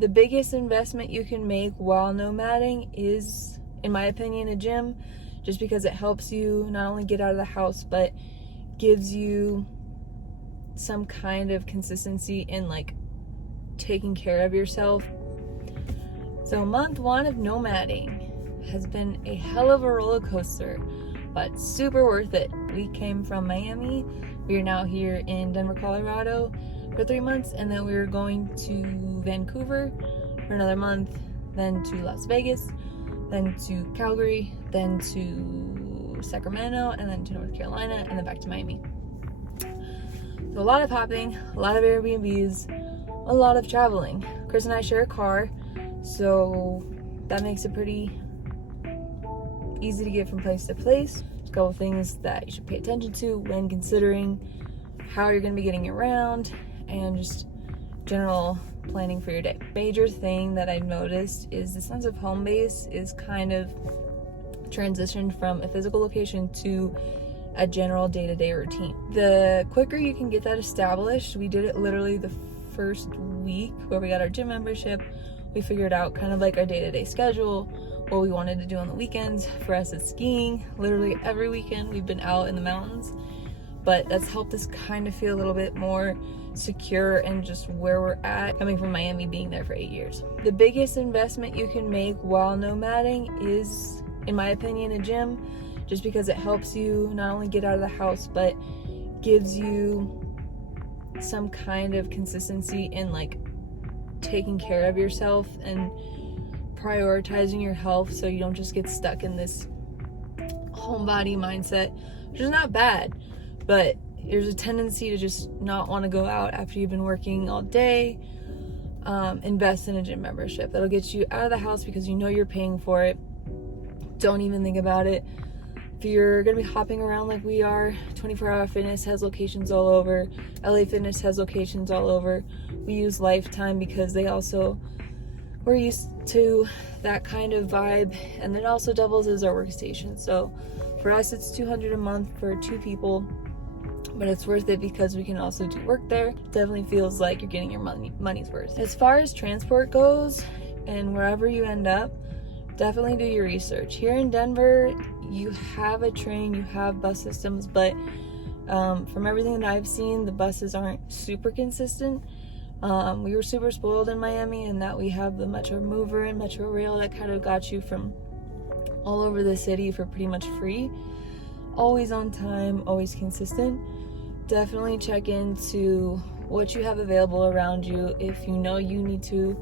The biggest investment you can make while nomading is, in my opinion, a gym, just because it helps you not only get out of the house, but gives you some kind of consistency in like taking care of yourself. So month 1 of nomading has been a hell of a roller coaster, but super worth it. We came from Miami. We are now here in Denver, Colorado for 3 months, and then we were going to Vancouver for another month, then to Las Vegas, then to Calgary, then to Sacramento, and then to North Carolina, and then back to Miami. So a lot of hopping, a lot of Airbnbs, a lot of traveling. Chris and I share a car, so that makes it pretty easy to get from place to place. There's a couple things that you should pay attention to when considering how you're going to be getting around and just general planning for your day. Major thing that I've noticed is the sense of home base is kind of transitioned from a physical location to a general day-to-day routine. The quicker you can get that established, we did it literally the first week where we got our gym membership. We figured out kind of like our day-to-day schedule, what we wanted to do on the weekends. For us, it's skiing. Literally every weekend we've been out in the mountains, but that's helped us kind of feel a little bit more secure and just where we're at, coming from Miami, being there for 8 years. The biggest investment you can make while nomading is, in my opinion, a gym, just because it helps you not only get out of the house, but gives you some kind of consistency in like taking care of yourself and prioritizing your health, so you don't just get stuck in this homebody mindset, which is not bad, but there's a tendency to just not want to go out after you've been working all day. Invest in a gym membership. That'll get you out of the house because you know you're paying for it. Don't even think about it. If you're going to be hopping around like we are, 24 Hour Fitness has locations all over. LA Fitness has locations all over. We use Lifetime because we're used to that kind of vibe, and it also doubles as our workstation. So for us, it's $200 a month for 2 people, but it's worth it because we can also do work there. Definitely feels like you're getting your money's worth. As far as transport goes, and wherever you end up, definitely do your research. Here in Denver, you have a train, you have bus systems, but from everything that I've seen, the buses aren't super consistent. We were super spoiled in Miami in that we have the Metro Mover and Metro Rail that kind of got you from all over the city for pretty much free. Always on time, always consistent. Definitely check into what you have available around you. If you know you need to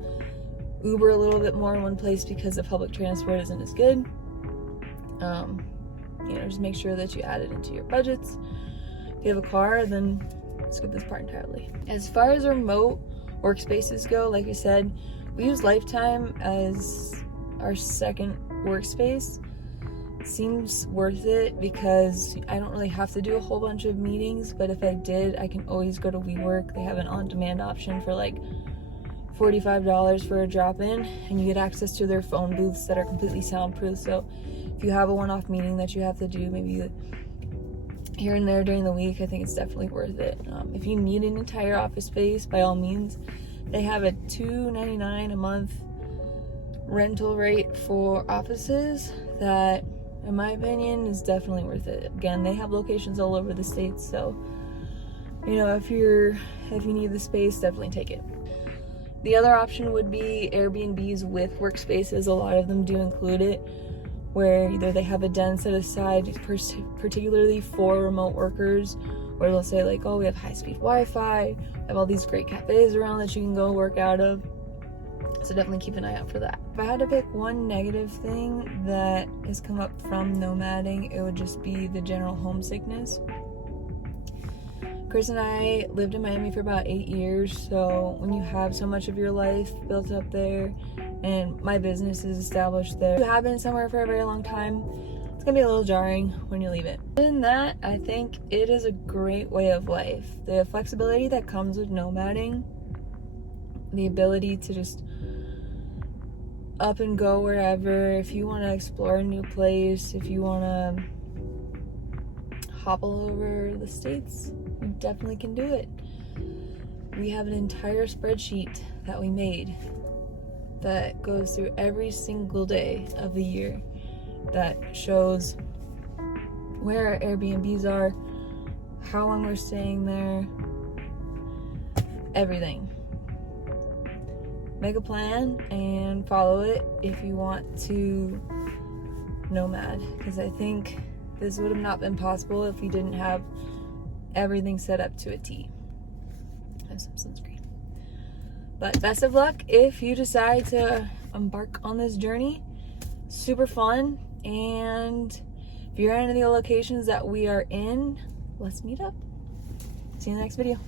Uber a little bit more in one place because the public transport isn't as good, just make sure that you add it into your budgets. If you have a car, then skip this part entirely. As far as remote workspaces go, like I said, we use Lifetime as our second workspace. Seems worth it because I don't really have to do a whole bunch of meetings, but if I did, I can always go to WeWork. They have an on-demand option for like $45 for a drop-in, and you get access to their phone booths that are completely soundproof. So if you have a one-off meeting that you have to do maybe here and there during the week, I think it's definitely worth it. If you need an entire office space, by all means, they have a $2.99 a month rental rate for offices that, in my opinion, is definitely worth it. Again, they have locations all over the states, so if you need the space, definitely take it. The other option would be Airbnbs with workspaces. A lot of them do include it, where either they have a den set aside particularly for remote workers, or they'll say like, oh, we have high-speed Wi-Fi, have all these great cafes around that you can go work out of. So definitely keep an eye out for that. If I had to pick one negative thing that has come up from nomading, it would just be the general homesickness. Chris and I lived in Miami for about 8 years, so when you have so much of your life built up there, and my business is established there, you have been somewhere for a very long time, it's gonna be a little jarring when you leave it. Other than that, I think it is a great way of life. The flexibility that comes with nomading, the ability to just up and go wherever. If you want to explore a new place, if you want to hop all over the states, you definitely can do it. We have an entire spreadsheet that we made that goes through every single day of the year, that shows where our Airbnbs are, how long we're staying there, everything. Make a plan and follow it if you want to nomad, because I think this would have not been possible if we didn't have everything set up to a T. I have some sunscreen. But best of luck if you decide to embark on this journey. Super fun. And if you're in any of the locations that we are in, let's meet up. See you in the next video.